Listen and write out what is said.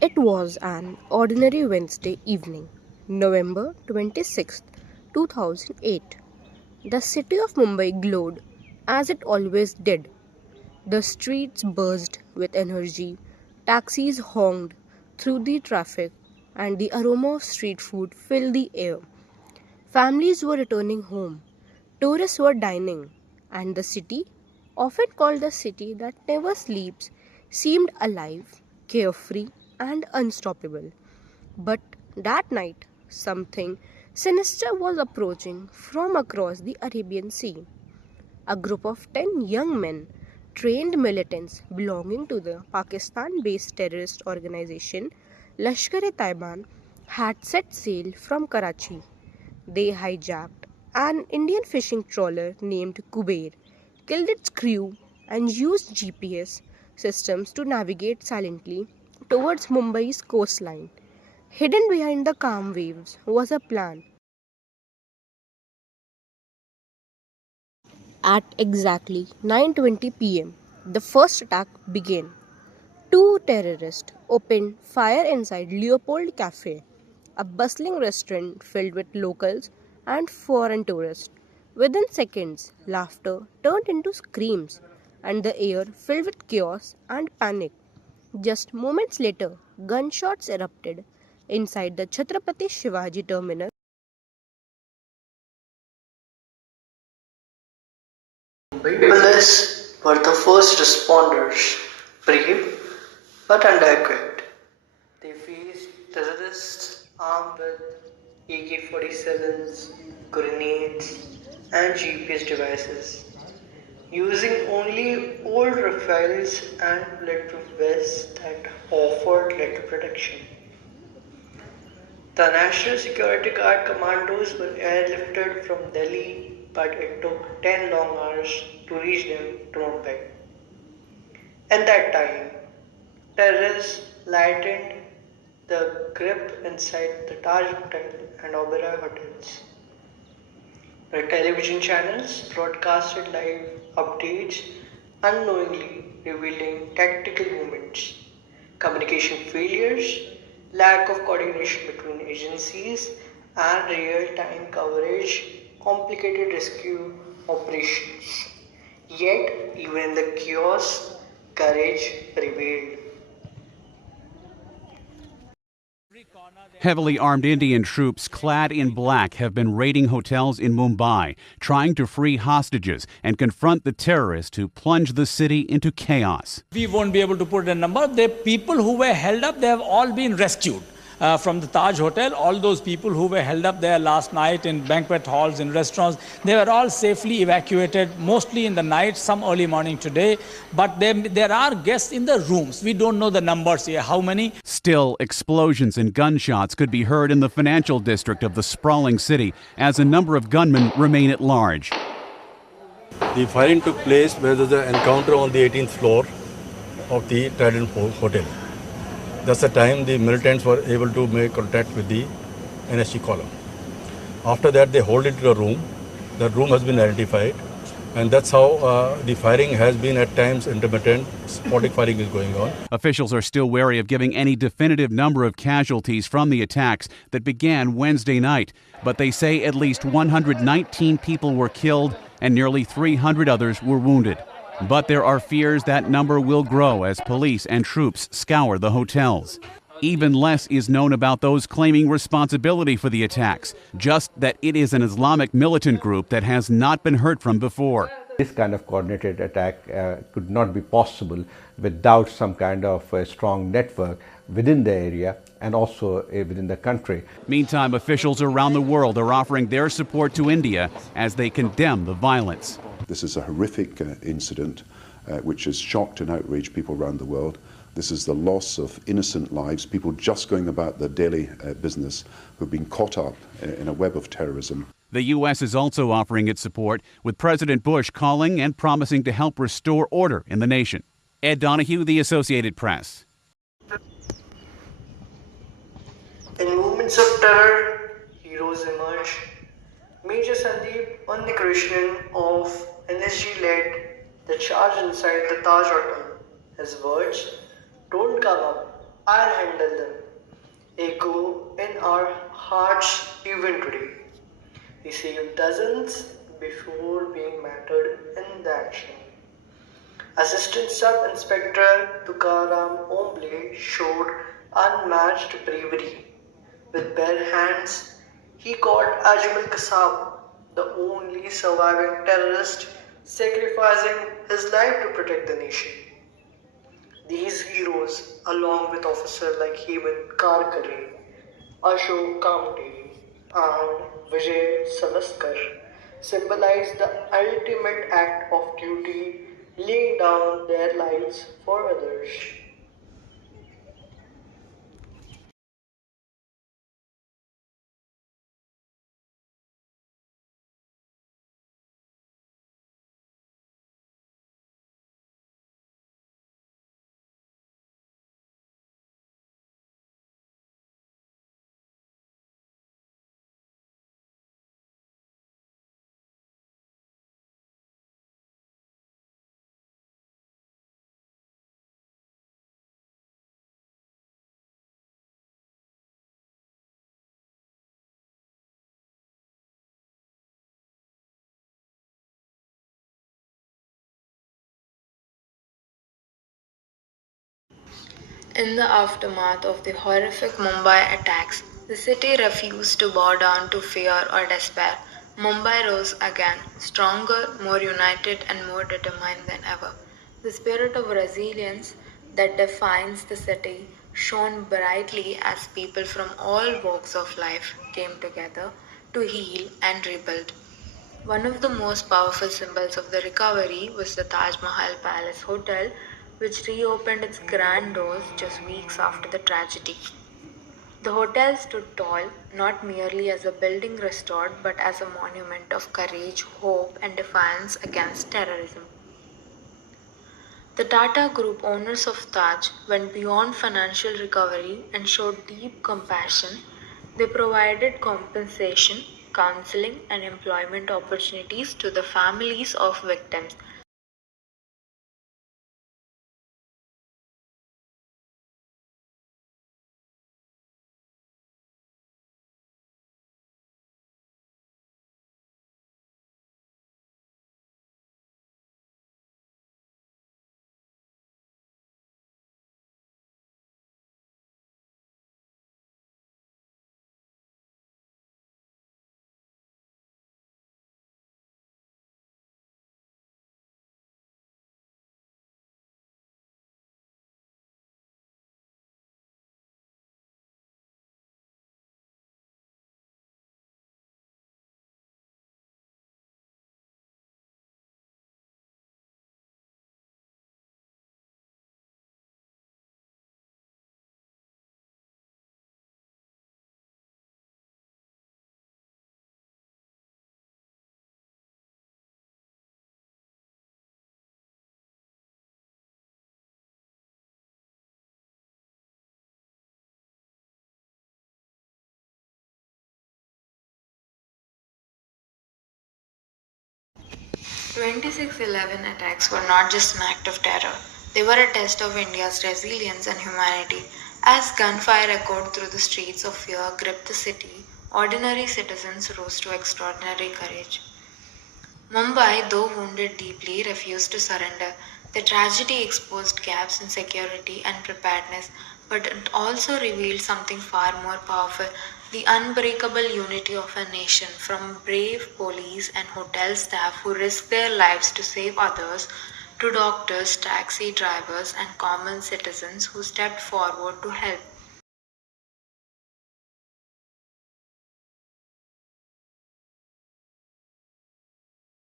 It was an ordinary Wednesday evening, November 26th, 2008. The city of Mumbai glowed as it always did. The streets buzzed with energy, taxis honked through the traffic, and the aroma of street food filled the air. Families were returning home, tourists were dining, and the city, often called the city that never sleeps, seemed alive, carefree, and unstoppable. But that night, something sinister was approaching from across the Arabian Sea. A group of 10 young men, trained militants belonging to the Pakistan based terrorist organization Lashkar e Taiban, had set sail from Karachi. They hijacked an Indian fishing trawler named Kuber, killed its crew, and used GPS systems to navigate silently towards Mumbai's coastline. Hidden behind the calm waves was a plan. At exactly 9:20 p.m., the first attack began. Two terrorists opened fire inside Leopold Cafe, a bustling restaurant filled with locals and foreign tourists. Within seconds, laughter turned into screams, and the air filled with chaos and panic. Just moments later, gunshots erupted inside the Chhatrapati Shivaji terminal. Mumbai police were the first responders, brave but under-equipped. They faced terrorists armed with AK-47s, grenades, and GPS devices, using only old rifles and bulletproof vests that offered little protection. The National Security Guard commandos were airlifted from Delhi, but it took 10 long hours to reach them to Mumbai. In that time, terrorists lightened the grip inside the Taj Hotel and Oberoi hotels. The television channels broadcasted live updates, unknowingly revealing tactical movements, communication failures, lack of coordination between agencies, and real time coverage complicated rescue operations. Yet, even in the chaos, courage prevailed. Heavily armed Indian troops clad in black have been raiding hotels in Mumbai, trying to free hostages and confront the terrorists who plunged the city into chaos. We won't be able to put a number. The people who were held up, they have all been rescued. From the Taj Hotel, all those people who were held up there last night in banquet halls, in restaurants, they were all safely evacuated, mostly in the night, some early morning today. But there are guests in the rooms. We don't know the numbers here, how many. Still, explosions and gunshots could be heard in the financial district of the sprawling city as a number of gunmen remain at large. The firing took place where there was an encounter on the 18th floor of the Trident Hotel. That's the time the militants were able to make contact with the NSG column. After that, they hold it to a room. The room has been identified, and that's how the firing has been at times intermittent. Sporadic firing is going on. Officials are still wary of giving any definitive number of casualties from the attacks that began Wednesday night, but they say at least 119 people were killed and nearly 300 others were wounded. But there are fears that number will grow as police and troops scour the hotels. Even less is known about those claiming responsibility for the attacks, just that it is an Islamic militant group that has not been heard from before. This kind of coordinated attack could not be possible without some kind of a strong network within the area and also within the country. Meantime, officials around the world are offering their support to India as they condemn the violence. This is a horrific incident which has shocked and outraged people around the world. This is the loss of innocent lives, people just going about their daily business who've been caught up in a web of terrorism. The U.S. is also offering its support, with President Bush calling and promising to help restore order in the nation. Ed Donahue, The Associated Press. In moments of terror, heroes emerge. Major Sandeep Unnikrishnan of NSG led the charge inside the Taj Hotel. His words, "Don't come up, I'll handle them echo in our hearts even today. He saved dozens before being martyred in the action. Assistant Sub Inspector Tukaram Omble showed unmatched bravery. With bare hands, he caught Ajmal Kasab, the only surviving terrorist, sacrificing his life to protect the nation. These heroes, along with officers like Hemant Karkare, Ashok Kamte, and Vijay Savaskar, symbolize the ultimate act of duty, laying down their lives for others. In the aftermath of the horrific Mumbai attacks, the city refused to bow down to fear or despair. Mumbai rose again, stronger, more united, and more determined than ever. The spirit of resilience that defines the city shone brightly as people from all walks of life came together to heal and rebuild. One of the most powerful symbols of the recovery was the Taj Mahal Palace Hotel, which reopened its grand doors just weeks after the tragedy. The hotel stood tall, not merely as a building restored, but as a monument of courage, hope, and defiance against terrorism. The Tata Group, owners of Taj, went beyond financial recovery and showed deep compassion. They provided compensation, counseling, and employment opportunities to the families of victims. 26/11 attacks were not just an act of terror, they were a test of India's resilience and humanity. As gunfire echoed through the streets of fear gripped the city, ordinary citizens rose to extraordinary courage. Mumbai, though wounded deeply, refused to surrender. The tragedy exposed gaps in security and preparedness, but it also revealed something far more powerful: the unbreakable unity of a nation, from brave police and hotel staff who risked their lives to save others, to doctors, taxi drivers, and common citizens who stepped forward to help.